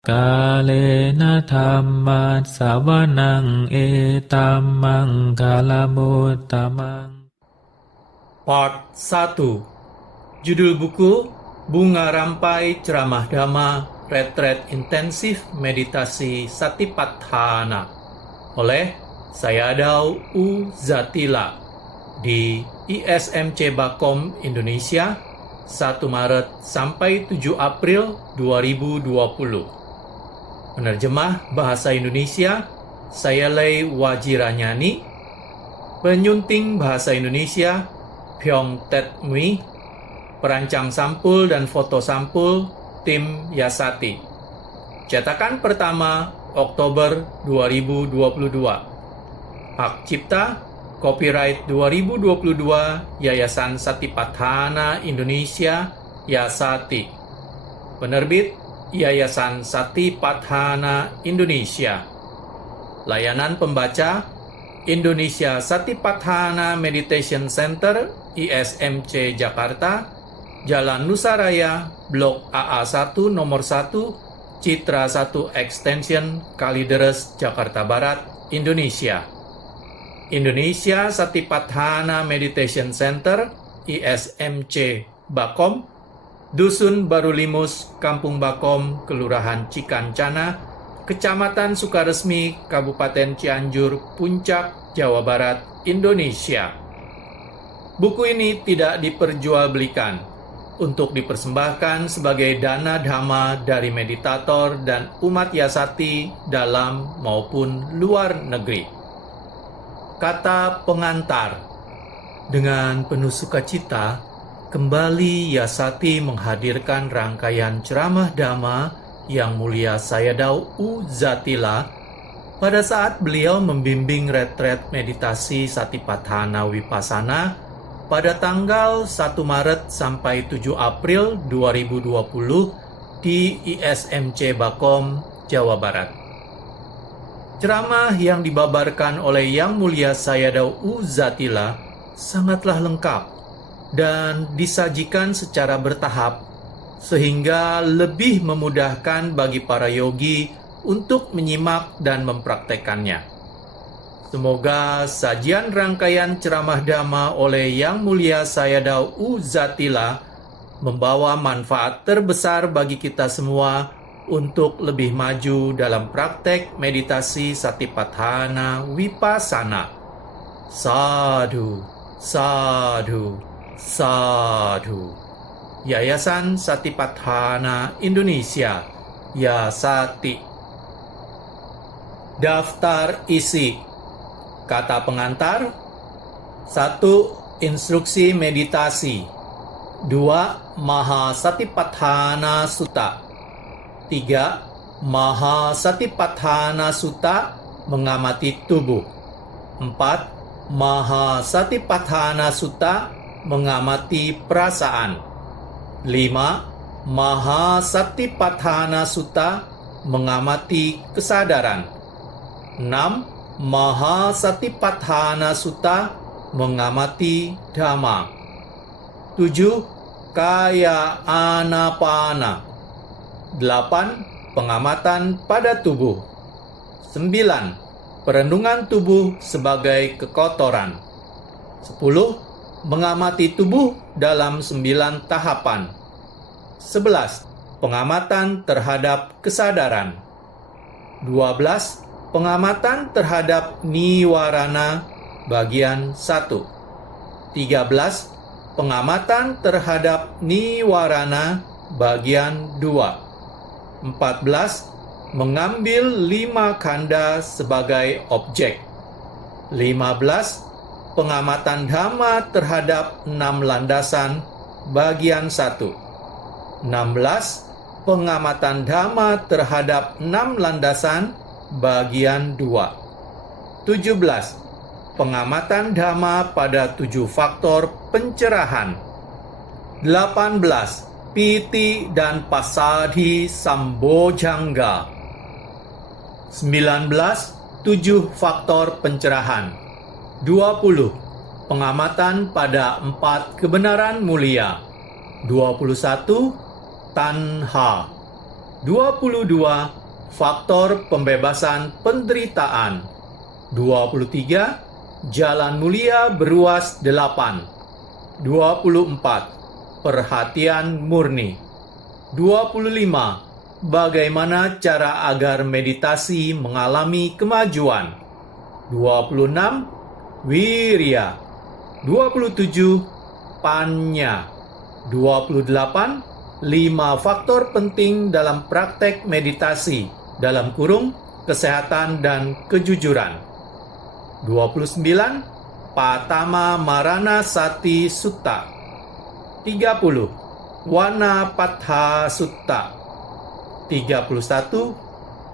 Kalena dhammat sawanang etamang kalamutamang. Part 1. Judul buku Bunga Rampai Ceramah Dhamma Retret Intensif Meditasi Satipatthana oleh Sayadaw U. Zatila di ISMC Bakom Indonesia 1 Maret sampai 7 April 2020. Penerjemah Bahasa Indonesia Sayalei Wajiranyani. Penyunting Bahasa Indonesia Pyong Tet Mui. Perancang sampul dan foto sampul tim Yasati. Cetakan pertama Oktober 2022. Hak cipta copyright 2022 Yayasan Satipatthana Indonesia Yasati. Penerbit Yayasan Satipatthana Indonesia. Layanan pembaca Indonesia Satipatthana Meditation Center ISMC Jakarta, Jalan Nusaraya, Blok AA1 Nomor 1, Citra 1 Extension, Kalideres, Jakarta Barat, Indonesia. Indonesia Satipatthana Meditation Center ISMC Bakom, Dusun Baru Limus, Kampung Bakom, Kelurahan Cikancana, Kecamatan Sukaresmi, Kabupaten Cianjur, Puncak, Jawa Barat, Indonesia. Buku ini tidak diperjualbelikan, untuk dipersembahkan sebagai dana dhamma dari meditator dan umat Yasati dalam maupun luar negeri. Kata pengantar. Dengan penuh sukacita, kembali Yasati menghadirkan rangkaian ceramah dhamma yang mulia Sayadaw U. Zatila pada saat beliau membimbing retret meditasi Satipatthana Vipassana pada tanggal 1 Maret sampai 7 April 2020 di ISMC Bakom, Jawa Barat. Ceramah yang dibabarkan oleh Yang Mulia Sayadaw U. Zatila sangatlah lengkap dan disajikan secara bertahap sehingga lebih memudahkan bagi para yogi untuk menyimak dan mempraktekannya. Semoga sajian rangkaian ceramah dhamma oleh Yang Mulia Sayadaw U. Zatila membawa manfaat terbesar bagi kita semua untuk lebih maju dalam praktek meditasi Satipatthana Vipassana. Sadhu, sadhu, sadhu. Yayasan Satipatthana Indonesia, Yasati. Daftar isi. Kata pengantar. 1. Instruksi meditasi. 2. Mahasatipatthana Sutta. 3. Mahasatipatthana Sutta mengamati tubuh. 4. Mahasatipatthana Sutta mengamati perasaan. 5. Mahasatipatthana Sutta mengamati kesadaran. 6. Mahasatipatthana Sutta mengamati Dhamma. 7. Kaya Anapana. 8. Pengamatan pada tubuh. 9. Perenungan tubuh sebagai kekotoran. 10. Mengamati tubuh dalam 9 tahapan. 11. Pengamatan terhadap kesadaran. 12. Pengamatan terhadap niwarana bagian 1. 13. Pengamatan terhadap niwarana bagian 2. 14. Mengambil 5 kanda sebagai objek. 15. Pengamatan dhamma terhadap 6 landasan bagian 1. 16. Pengamatan dhamma terhadap 6 landasan bagian 2. 17. Pengamatan dhamma pada 7 faktor pencerahan. 18. Piti dan Passaddhi Sambojjhanga. 19. 7 faktor pencerahan. 20. Pengamatan pada 4 kebenaran mulia. 21. Tanha. 22. Faktor pembebasan penderitaan. 23. Jalan mulia beruas 8. 24. Perhatian murni. 25. Bagaimana cara agar meditasi mengalami kemajuan. 26. Wirya. 27. Panya. 28. 5 faktor penting dalam praktek meditasi, dalam kurung, kesehatan dan kejujuran. 29. Patama Marana Sati Sutta. 30. Wanapatha Sutta. 31.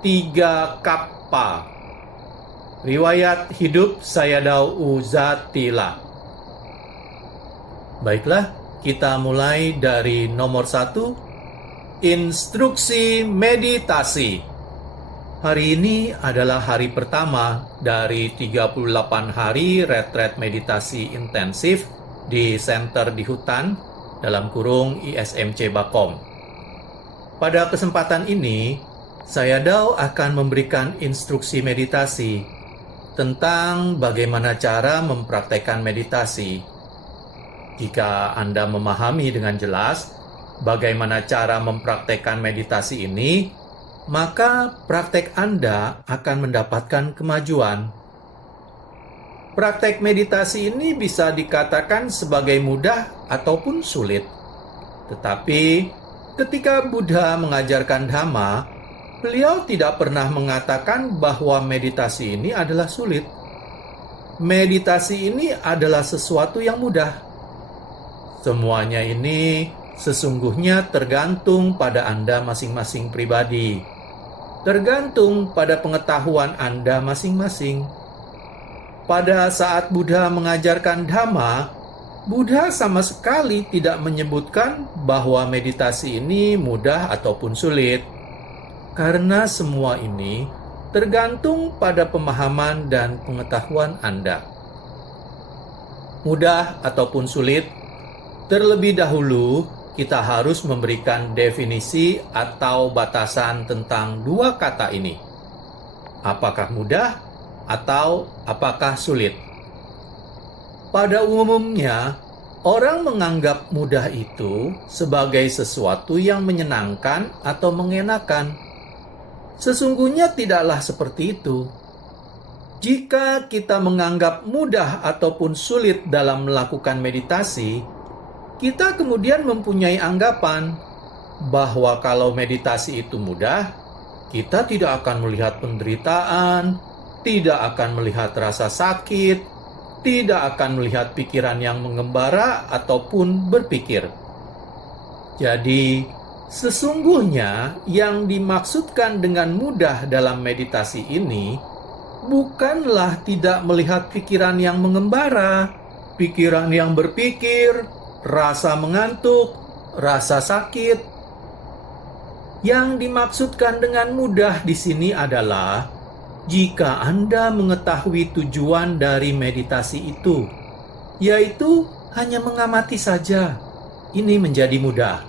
3 Kappa. Riwayat hidup Sayadaw U Zatila. Baiklah, kita mulai dari nomor 1, instruksi meditasi. Hari ini adalah hari pertama dari 38 hari retret meditasi intensif di Center di Hutan, dalam kurung ISMC Bakom. Pada kesempatan ini, Sayadaw akan memberikan instruksi meditasi tentang bagaimana cara mempraktekkan meditasi. Jika Anda memahami dengan jelas bagaimana cara mempraktekkan meditasi ini, maka praktek Anda akan mendapatkan kemajuan. Praktek meditasi ini bisa dikatakan sebagai mudah ataupun sulit. Tetapi ketika Buddha mengajarkan Dhamma, beliau tidak pernah mengatakan bahwa meditasi ini adalah sulit. Meditasi ini adalah sesuatu yang mudah. Semuanya ini sesungguhnya tergantung pada Anda masing-masing pribadi. Tergantung pada pengetahuan Anda masing-masing. Pada saat Buddha mengajarkan Dhamma, Buddha sama sekali tidak menyebutkan bahwa meditasi ini mudah ataupun sulit. Karena semua ini tergantung pada pemahaman dan pengetahuan Anda. Mudah ataupun sulit, terlebih dahulu, kita harus memberikan definisi atau batasan tentang dua kata ini. Apakah mudah atau apakah sulit? Pada umumnya, orang menganggap mudah itu sebagai sesuatu yang menyenangkan atau mengenakan. Sesungguhnya tidaklah seperti itu. Jika kita menganggap mudah ataupun sulit dalam melakukan meditasi, kita kemudian mempunyai anggapan bahwa kalau meditasi itu mudah, kita tidak akan melihat penderitaan, tidak akan melihat rasa sakit, tidak akan melihat pikiran yang mengembara ataupun berpikir. Jadi, sesungguhnya yang dimaksudkan dengan mudah dalam meditasi ini bukanlah tidak melihat pikiran yang mengembara, pikiran yang berpikir, rasa mengantuk, rasa sakit. Yang dimaksudkan dengan mudah di sini adalah jika Anda mengetahui tujuan dari meditasi itu, yaitu hanya mengamati saja. Ini menjadi mudah.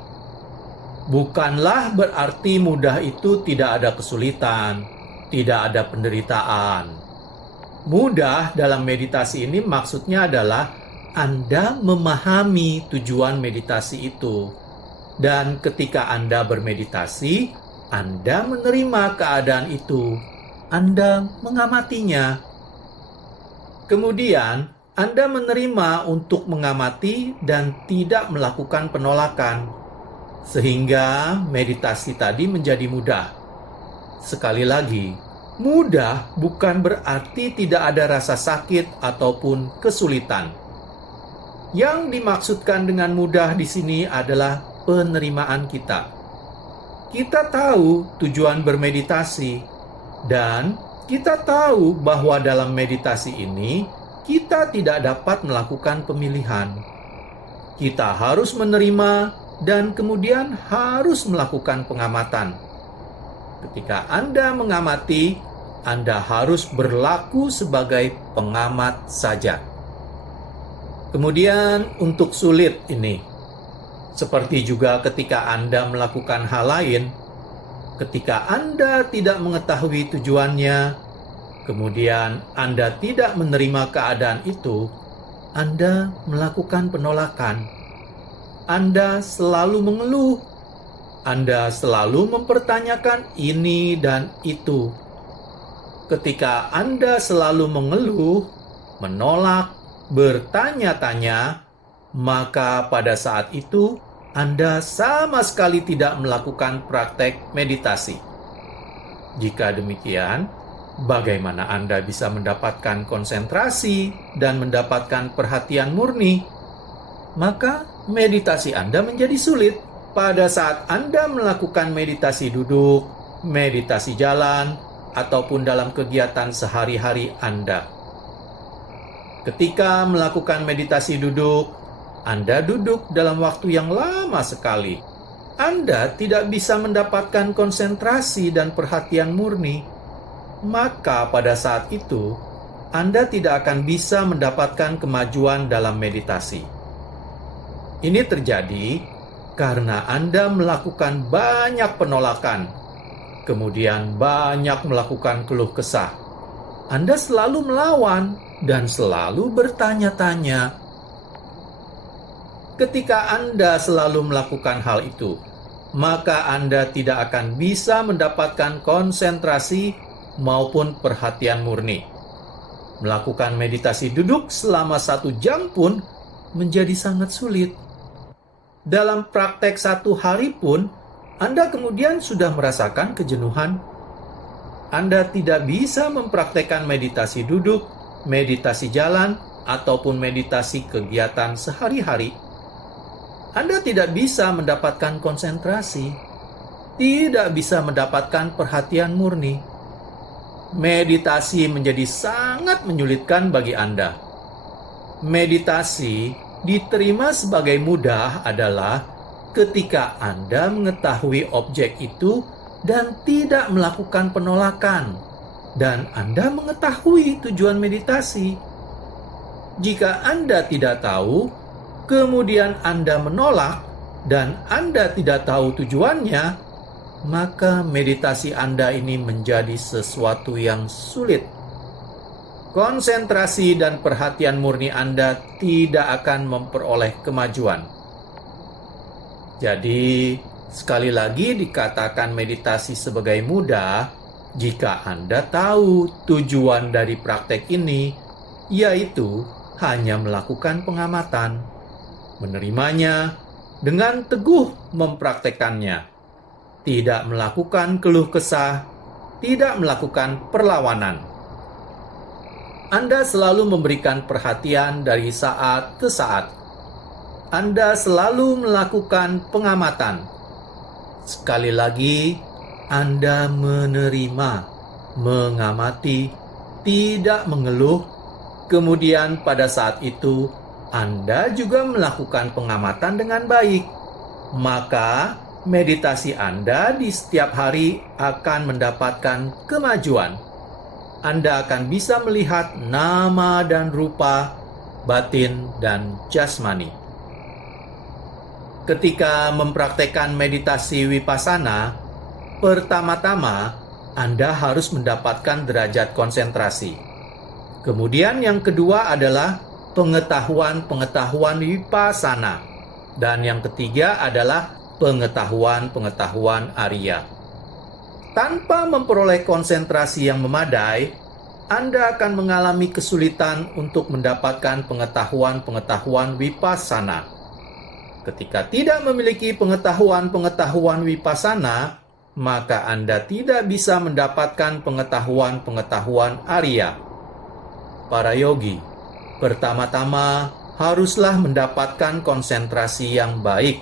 Bukanlah berarti mudah itu tidak ada kesulitan, tidak ada penderitaan. Mudah dalam meditasi ini maksudnya adalah Anda memahami tujuan meditasi itu. Dan ketika Anda bermeditasi, Anda menerima keadaan itu. Anda mengamatinya. Kemudian, Anda menerima untuk mengamati dan tidak melakukan penolakan. Sehingga meditasi tadi menjadi mudah. Sekali lagi, mudah bukan berarti tidak ada rasa sakit ataupun kesulitan. Yang dimaksudkan dengan mudah di sini adalah penerimaan kita. Kita tahu tujuan bermeditasi, dan kita tahu bahwa dalam meditasi ini kita tidak dapat melakukan pemilihan. Kita harus menerima dan kemudian harus melakukan pengamatan. Ketika Anda mengamati, Anda harus berlaku sebagai pengamat saja. Kemudian untuk sulit ini, seperti juga ketika Anda melakukan hal lain, Ketika Anda tidak mengetahui tujuannya, kemudian Anda tidak menerima keadaan itu, Anda melakukan penolakan. Anda selalu mengeluh. Anda selalu mempertanyakan ini dan itu. Ketika Anda selalu mengeluh, menolak, bertanya-tanya, maka pada saat itu Anda sama sekali tidak melakukan praktek meditasi. Jika demikian, bagaimana Anda bisa mendapatkan konsentrasi dan mendapatkan perhatian murni? Maka meditasi Anda menjadi sulit. Pada saat Anda melakukan meditasi duduk, meditasi jalan, ataupun dalam kegiatan sehari-hari Anda. Ketika melakukan meditasi duduk, Anda duduk dalam waktu yang lama sekali. Anda tidak bisa mendapatkan konsentrasi dan perhatian murni. Maka pada saat itu, Anda tidak akan bisa mendapatkan kemajuan dalam meditasi. Ini terjadi karena Anda melakukan banyak penolakan, kemudian banyak melakukan keluh kesah. Anda selalu melawan dan selalu bertanya-tanya. Ketika Anda selalu melakukan hal itu, maka Anda tidak akan bisa mendapatkan konsentrasi maupun perhatian murni. Melakukan meditasi duduk selama 1 jam pun menjadi sangat sulit. Dalam praktek 1 hari pun, Anda kemudian sudah merasakan kejenuhan. Anda tidak bisa mempraktekkan meditasi duduk, meditasi jalan, ataupun meditasi kegiatan sehari-hari. Anda tidak bisa mendapatkan konsentrasi, tidak bisa mendapatkan perhatian murni. Meditasi menjadi sangat menyulitkan bagi Anda. Meditasi diterima sebagai mudah adalah ketika Anda mengetahui objek itu dan tidak melakukan penolakan, dan Anda mengetahui tujuan meditasi. Jika Anda tidak tahu, kemudian Anda menolak, dan Anda tidak tahu tujuannya, maka meditasi Anda ini menjadi sesuatu yang sulit. Konsentrasi dan perhatian murni Anda tidak akan memperoleh kemajuan. Jadi, sekali lagi dikatakan meditasi sebagai mudah jika Anda tahu tujuan dari praktek ini, yaitu hanya melakukan pengamatan, menerimanya dengan teguh mempraktekannya, tidak melakukan keluh kesah, tidak melakukan perlawanan. Anda selalu memberikan perhatian dari saat ke saat. Anda selalu melakukan pengamatan. Sekali lagi, Anda menerima, mengamati, tidak mengeluh. Kemudian pada saat itu, Anda juga melakukan pengamatan dengan baik. Maka, meditasi Anda di setiap hari akan mendapatkan kemajuan. Anda akan bisa melihat nama dan rupa, batin dan jasmani. Ketika mempraktekkan meditasi vipassana, pertama-tama Anda harus mendapatkan derajat konsentrasi. Kemudian yang kedua adalah pengetahuan-pengetahuan vipassana. Dan yang ketiga adalah pengetahuan-pengetahuan Arya. Tanpa memperoleh konsentrasi yang memadai, Anda akan mengalami kesulitan untuk mendapatkan pengetahuan-pengetahuan vipassana. Ketika tidak memiliki pengetahuan-pengetahuan vipassana, maka Anda tidak bisa mendapatkan pengetahuan-pengetahuan Arya. Para yogi, pertama-tama haruslah mendapatkan konsentrasi yang baik.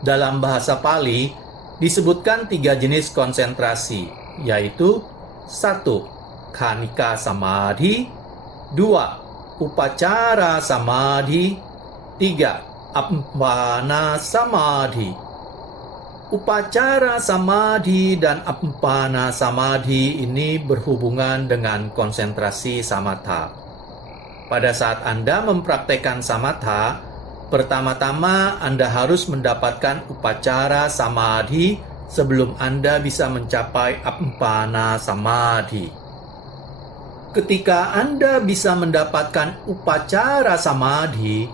Dalam bahasa Pali, disebutkan 3 jenis konsentrasi, yaitu 1. Khanika Samadhi, 2. Upacara Samadhi, 3. Appana Samadhi. Upacara Samadhi dan Appana Samadhi ini berhubungan dengan konsentrasi samatha. Pada saat Anda mempraktekkan samatha, pertama-tama Anda harus mendapatkan upacara samadhi sebelum Anda bisa mencapai appana samadhi. Ketika Anda bisa mendapatkan upacara samadhi,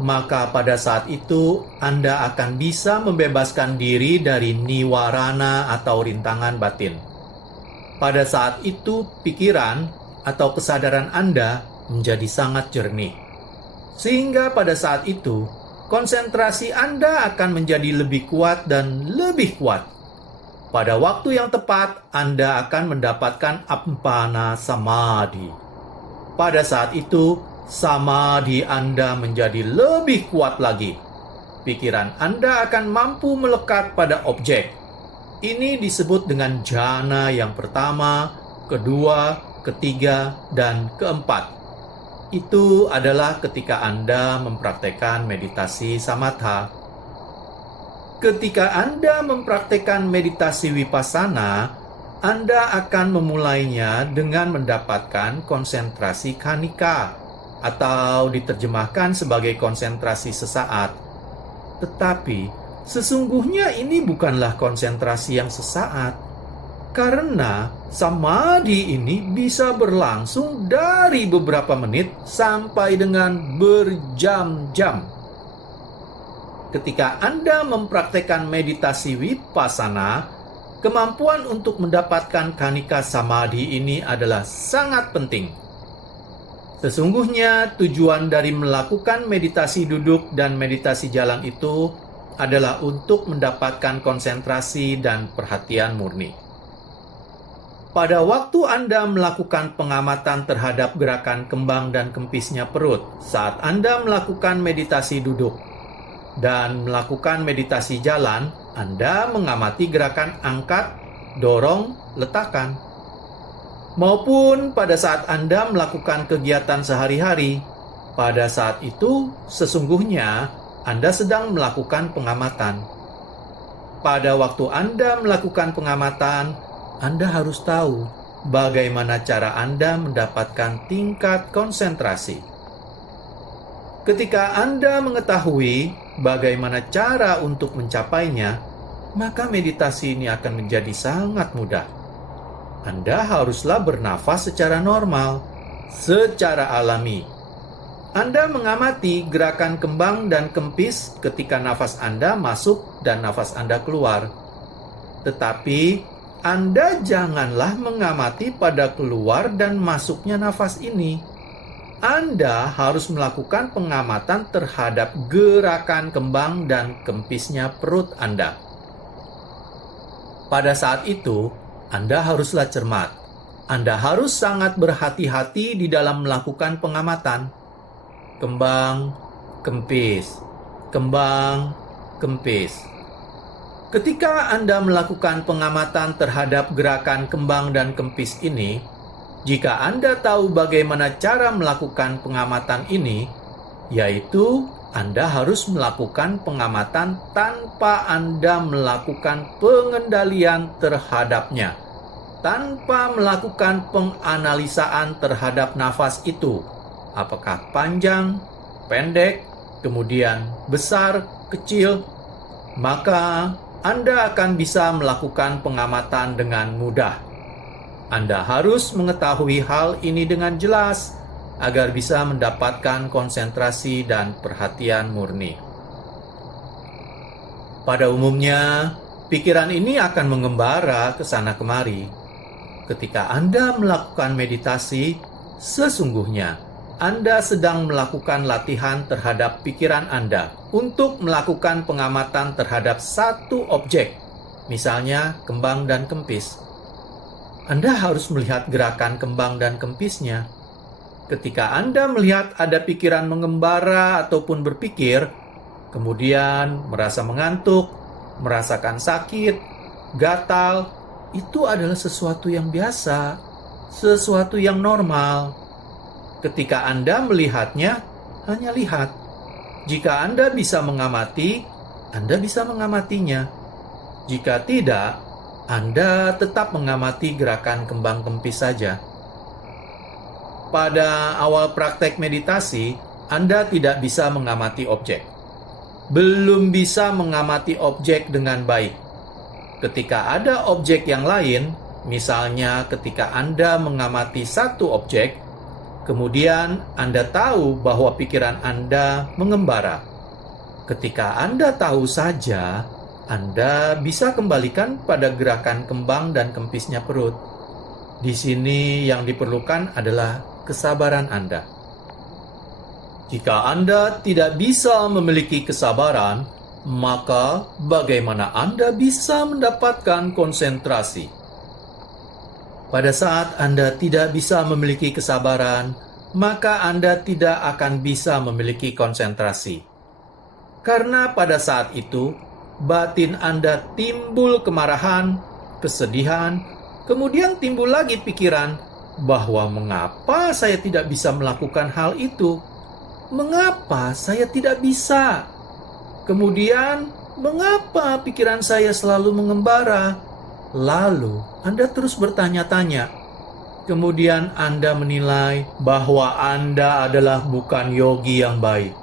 maka pada saat itu Anda akan bisa membebaskan diri dari niwarana atau rintangan batin. Pada saat itu pikiran atau kesadaran Anda menjadi sangat jernih. Sehingga pada saat itu konsentrasi Anda akan menjadi lebih kuat dan lebih kuat. Pada waktu yang tepat Anda akan mendapatkan appana samadhi. Pada saat itu samadhi Anda menjadi lebih kuat lagi. Pikiran Anda akan mampu melekat pada objek. Ini disebut dengan jhana yang pertama, kedua, ketiga, dan keempat. Itu adalah ketika Anda mempraktekkan meditasi samatha. Ketika Anda mempraktekkan meditasi vipassana, Anda akan memulainya dengan mendapatkan konsentrasi khanika, atau diterjemahkan sebagai konsentrasi sesaat. Tetapi, sesungguhnya ini bukanlah konsentrasi yang sesaat, karena samadhi ini bisa berlangsung dari beberapa menit sampai dengan berjam-jam. Ketika Anda mempraktekkan meditasi vipassana, kemampuan untuk mendapatkan khanika samadhi ini adalah sangat penting. Sesungguhnya tujuan dari melakukan meditasi duduk dan meditasi jalan itu adalah untuk mendapatkan konsentrasi dan perhatian murni. Pada waktu Anda melakukan pengamatan terhadap gerakan kembang dan kempisnya perut saat Anda melakukan meditasi duduk dan melakukan meditasi jalan, Anda mengamati gerakan angkat, dorong, letakkan. Maupun pada saat Anda melakukan kegiatan sehari-hari, pada saat itu sesungguhnya Anda sedang melakukan pengamatan. Pada waktu Anda melakukan pengamatan, Anda harus tahu bagaimana cara Anda mendapatkan tingkat konsentrasi. Ketika Anda mengetahui bagaimana cara untuk mencapainya, maka meditasi ini akan menjadi sangat mudah. Anda haruslah bernafas secara normal, secara alami. Anda mengamati gerakan kembang dan kempis ketika nafas Anda masuk dan nafas Anda keluar. Tetapi, Anda janganlah mengamati pada keluar dan masuknya nafas ini. Anda harus melakukan pengamatan terhadap gerakan kembang dan kempisnya perut Anda. Pada saat itu, Anda haruslah cermat. Anda harus sangat berhati-hati di dalam melakukan pengamatan. Kembang, kempis, kembang, kempis. Ketika Anda melakukan pengamatan terhadap gerakan kembang dan kempis ini, jika Anda tahu bagaimana cara melakukan pengamatan ini, yaitu Anda harus melakukan pengamatan tanpa Anda melakukan pengendalian terhadapnya, tanpa melakukan penganalisaan terhadap nafas itu, apakah panjang, pendek, kemudian besar, kecil, maka Anda akan bisa melakukan pengamatan dengan mudah. Anda harus mengetahui hal ini dengan jelas agar bisa mendapatkan konsentrasi dan perhatian murni. Pada umumnya, pikiran ini akan mengembara ke sana kemari. Ketika Anda melakukan meditasi, sesungguhnya Anda sedang melakukan latihan terhadap pikiran Anda untuk melakukan pengamatan terhadap satu objek, misalnya kembang dan kempis. Anda harus melihat gerakan kembang dan kempisnya. Ketika Anda melihat ada pikiran mengembara ataupun berpikir, kemudian merasa mengantuk, merasakan sakit, gatal, itu adalah sesuatu yang biasa, sesuatu yang normal. Ketika Anda melihatnya, hanya lihat. Jika Anda bisa mengamati, Anda bisa mengamatinya. Jika tidak, Anda tetap mengamati gerakan kembang kempis saja. Pada awal praktek meditasi, Anda tidak bisa mengamati objek. Belum bisa mengamati objek dengan baik. Ketika ada objek yang lain, misalnya ketika Anda mengamati satu objek, kemudian Anda tahu bahwa pikiran Anda mengembara. Ketika Anda tahu saja, Anda bisa kembalikan pada gerakan kembang dan kempisnya perut. Di sini yang diperlukan adalah kesabaran Anda. Jika Anda tidak bisa memiliki kesabaran, maka bagaimana Anda bisa mendapatkan konsentrasi? Pada saat Anda tidak bisa memiliki kesabaran, maka Anda tidak akan bisa memiliki konsentrasi. Karena pada saat itu, batin Anda timbul kemarahan, kesedihan, kemudian timbul lagi pikiran bahwa mengapa saya tidak bisa melakukan hal itu? Mengapa saya tidak bisa? Kemudian, mengapa pikiran saya selalu mengembara? Lalu, Anda terus bertanya-tanya. Kemudian Anda menilai bahwa Anda adalah bukan yogi yang baik.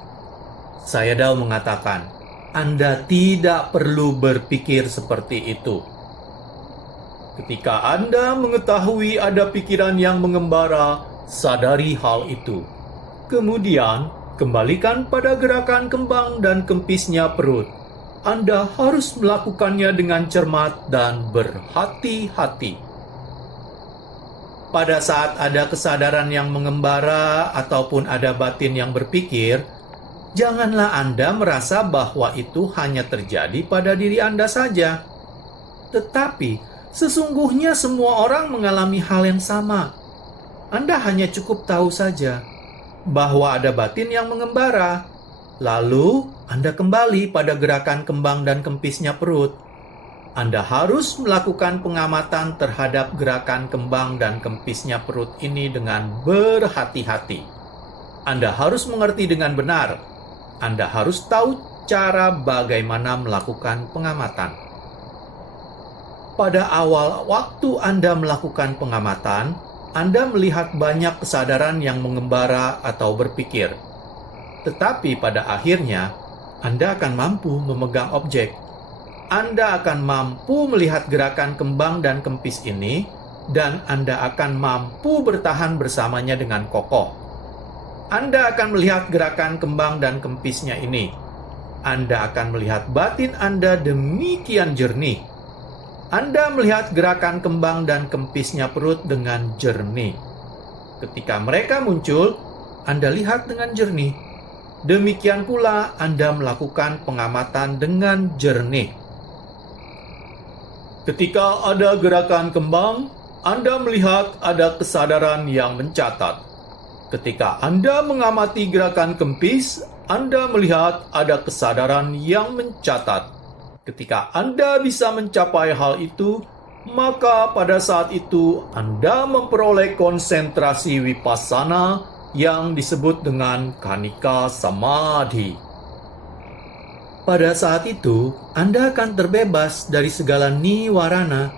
Sayadaw mengatakan, Anda tidak perlu berpikir seperti itu. Ketika Anda mengetahui ada pikiran yang mengembara, sadari hal itu. Kemudian, kembalikan pada gerakan kembang dan kempisnya perut. Anda harus melakukannya dengan cermat dan berhati-hati. Pada saat ada kesadaran yang mengembara ataupun ada batin yang berpikir, janganlah Anda merasa bahwa itu hanya terjadi pada diri Anda saja. Tetapi, sesungguhnya semua orang mengalami hal yang sama. Anda hanya cukup tahu saja bahwa ada batin yang mengembara. Lalu, Anda kembali pada gerakan kembang dan kempisnya perut. Anda harus melakukan pengamatan terhadap gerakan kembang dan kempisnya perut ini dengan berhati-hati. Anda harus mengerti dengan benar. Anda harus tahu cara bagaimana melakukan pengamatan. Pada awal waktu Anda melakukan pengamatan, Anda melihat banyak kesadaran yang mengembara atau berpikir. Tetapi pada akhirnya, Anda akan mampu memegang objek. Anda akan mampu melihat gerakan kembang dan kempis ini, dan Anda akan mampu bertahan bersamanya dengan kokoh. Anda akan melihat gerakan kembang dan kempisnya ini. Anda akan melihat batin Anda demikian jernih. Anda melihat gerakan kembang dan kempisnya perut dengan jernih. Ketika mereka muncul, Anda lihat dengan jernih. Demikian pula Anda melakukan pengamatan dengan jernih. Ketika ada gerakan kembang, Anda melihat ada kesadaran yang mencatat. Ketika Anda mengamati gerakan kempis, Anda melihat ada kesadaran yang mencatat. Ketika Anda bisa mencapai hal itu, maka pada saat itu Anda memperoleh konsentrasi vipassana yang disebut dengan Khanika Samadhi. Pada saat itu, Anda akan terbebas dari segala niwarana.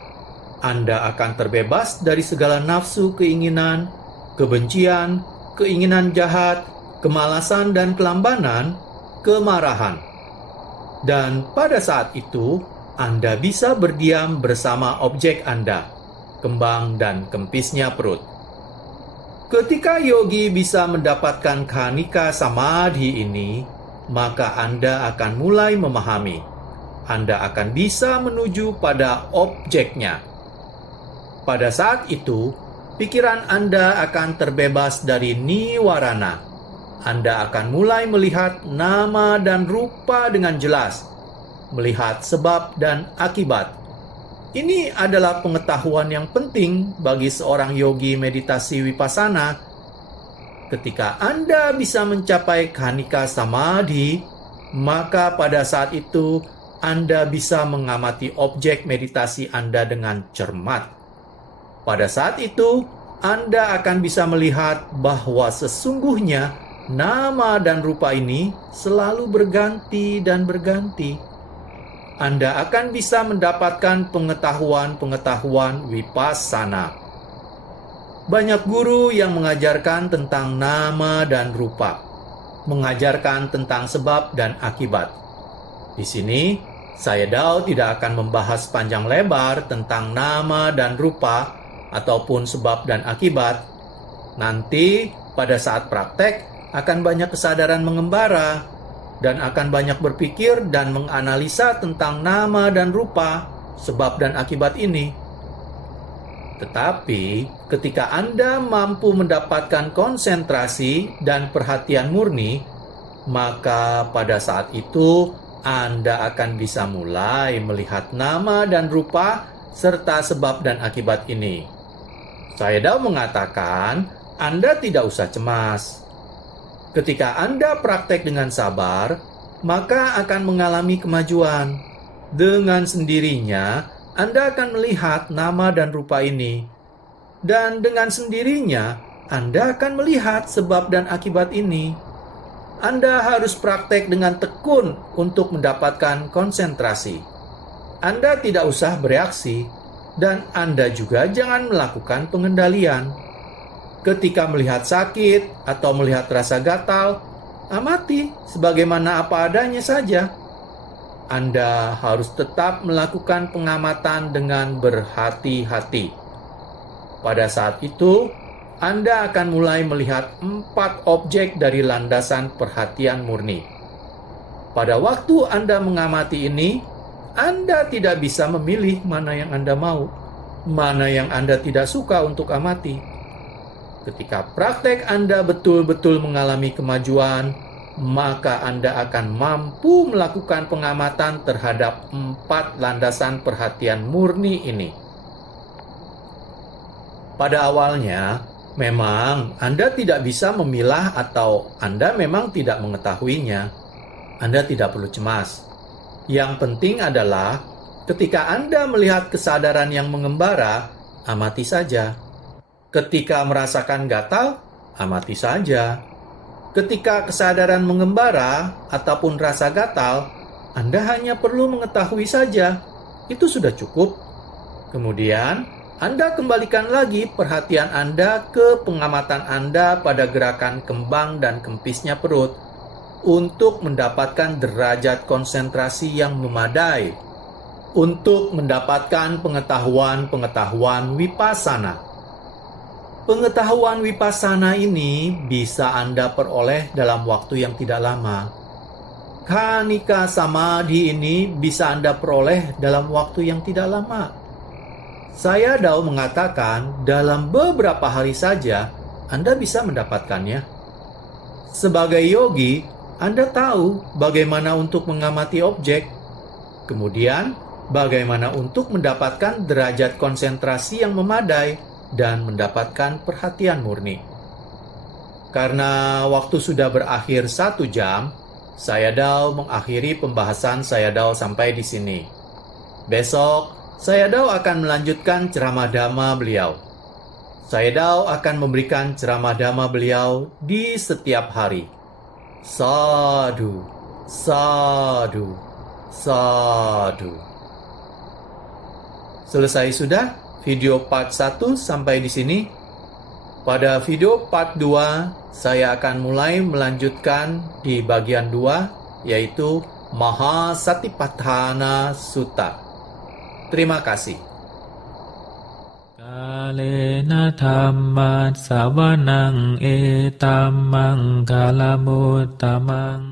Anda akan terbebas dari segala nafsu keinginan, kebencian, keinginan jahat, kemalasan dan kelambanan, kemarahan. Dan pada saat itu, Anda bisa berdiam bersama objek Anda, kembang dan kempisnya perut. Ketika yogi bisa mendapatkan Khanika Samadhi ini, maka Anda akan mulai memahami. Anda akan bisa menuju pada objeknya. Pada saat itu, pikiran Anda akan terbebas dari niwarana. Anda akan mulai melihat nama dan rupa dengan jelas, melihat sebab dan akibat. Ini adalah pengetahuan yang penting bagi seorang yogi meditasi vipassana. Ketika Anda bisa mencapai Khanika Samadhi, maka pada saat itu Anda bisa mengamati objek meditasi Anda dengan cermat. Pada saat itu, Anda akan bisa melihat bahwa sesungguhnya nama dan rupa ini selalu berganti dan berganti. Anda akan bisa mendapatkan pengetahuan-pengetahuan vipassana. Banyak guru yang mengajarkan tentang nama dan rupa, mengajarkan tentang sebab dan akibat. Di sini, Sayadaw tidak akan membahas panjang lebar tentang nama dan rupa ataupun sebab dan akibat. Nanti pada saat praktek akan banyak kesadaran mengembara dan akan banyak berpikir dan menganalisa tentang nama dan rupa, sebab dan akibat ini. Tetapi ketika Anda mampu mendapatkan konsentrasi dan perhatian murni, maka pada saat itu Anda akan bisa mulai melihat nama dan rupa serta sebab dan akibat ini. Sayadaw mengatakan, Anda tidak usah cemas. Ketika Anda praktek dengan sabar, maka akan mengalami kemajuan. Dengan sendirinya, Anda akan melihat nama dan rupa ini. Dan dengan sendirinya, Anda akan melihat sebab dan akibat ini. Anda harus praktek dengan tekun untuk mendapatkan konsentrasi. Anda tidak usah bereaksi, dan Anda juga jangan melakukan pengendalian. Ketika melihat sakit atau melihat rasa gatal, amati sebagaimana apa adanya saja. Anda harus tetap melakukan pengamatan dengan berhati-hati. Pada saat itu, Anda akan mulai melihat 4 objek dari landasan perhatian murni. Pada waktu Anda mengamati ini, Anda tidak bisa memilih mana yang Anda mau, mana yang Anda tidak suka untuk amati. Ketika praktek Anda betul-betul mengalami kemajuan, maka Anda akan mampu melakukan pengamatan terhadap 4 landasan perhatian murni ini. Pada awalnya, memang Anda tidak bisa memilah atau Anda memang tidak mengetahuinya. Anda tidak perlu cemas. Yang penting adalah ketika Anda melihat kesadaran yang mengembara, amati saja. Ketika merasakan gatal, amati saja. Ketika kesadaran mengembara ataupun rasa gatal, Anda hanya perlu mengetahui saja. Itu sudah cukup. Kemudian, Anda kembalikan lagi perhatian Anda ke pengamatan Anda pada gerakan kembang dan kempisnya perut untuk mendapatkan derajat konsentrasi yang memadai, untuk mendapatkan pengetahuan vipassana. Pengetahuan vipassana ini bisa Anda peroleh dalam waktu yang tidak lama. Khanika samadhi ini bisa Anda peroleh dalam waktu yang tidak lama. Sayadaw mengatakan dalam beberapa hari saja Anda bisa mendapatkannya. Sebagai yogi, Anda tahu bagaimana untuk mengamati objek, kemudian bagaimana untuk mendapatkan derajat konsentrasi yang memadai dan mendapatkan perhatian murni. Karena waktu sudah berakhir 1 jam, Sayadaw mengakhiri pembahasan Sayadaw sampai di sini. Besok, Sayadaw akan melanjutkan ceramah dhamma beliau. Sayadaw akan memberikan ceramah dhamma beliau di setiap hari. Sadhu, sadhu, sadhu. Selesai sudah video part 1 sampai di sini. Pada video part 2, saya akan mulai melanjutkan di bagian 2, yaitu Mahasatipatthana Sutta. Terima kasih. Kalena dhammat savanang etammang kalamutamang